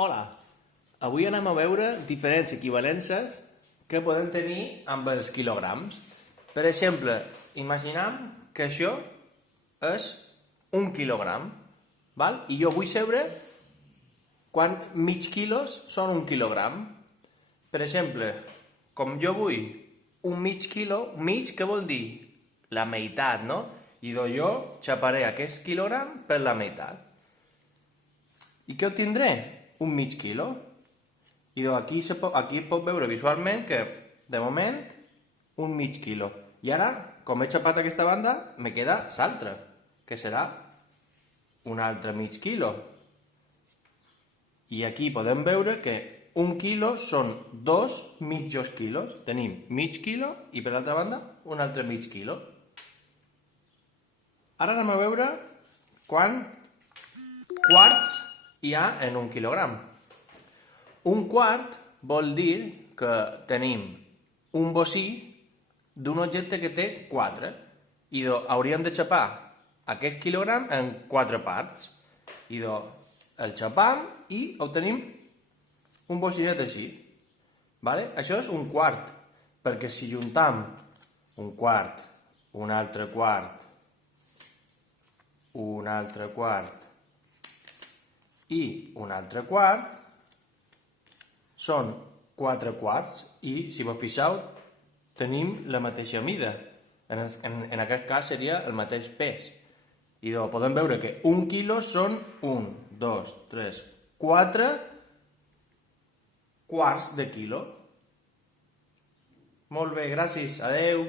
Hola, avui anem a veure diferents equivalències que podem tenir amb els quilograms. Per exemple, imaginem que això és un quilogram, val? I jo vull saber quan mig quilos són un quilogram. Per exemple, com jo vull un mig quilo, mig què vol dir? La meitat, no? I doncs jo xaparé aquest quilogram per la meitat. I què obtindré? Un mig quilo. I doncs aquí pot veure visualment que, de moment, un mig quilo. I ara, com he xapat aquesta banda, me queda l'altra, que serà un altre mig quilo. I aquí podem veure que un quilo són dos mitjos quilos. Tenim mig quilo i, per l'altra banda, un altre mig quilo. Ara anem a veure quant quarts hi ha en un quilogram. Un quart vol dir que tenim un bocí d'un objecte que té 4 i hauríem de xapar aquest quilogram en 4 parts. I el xapam i obtenim un bocinet així. Vale? Això és un quart, perquè si juntam un quart, un altre quart, un altre quart i un altre quart, són 4 quarts i, si vos fixeu, tenim la mateixa mida. En aquest cas seria el mateix pes. I podem veure que un quilo són 1, 2, 3, 4 quarts de quilo. Molt bé, gràcies. Adeu.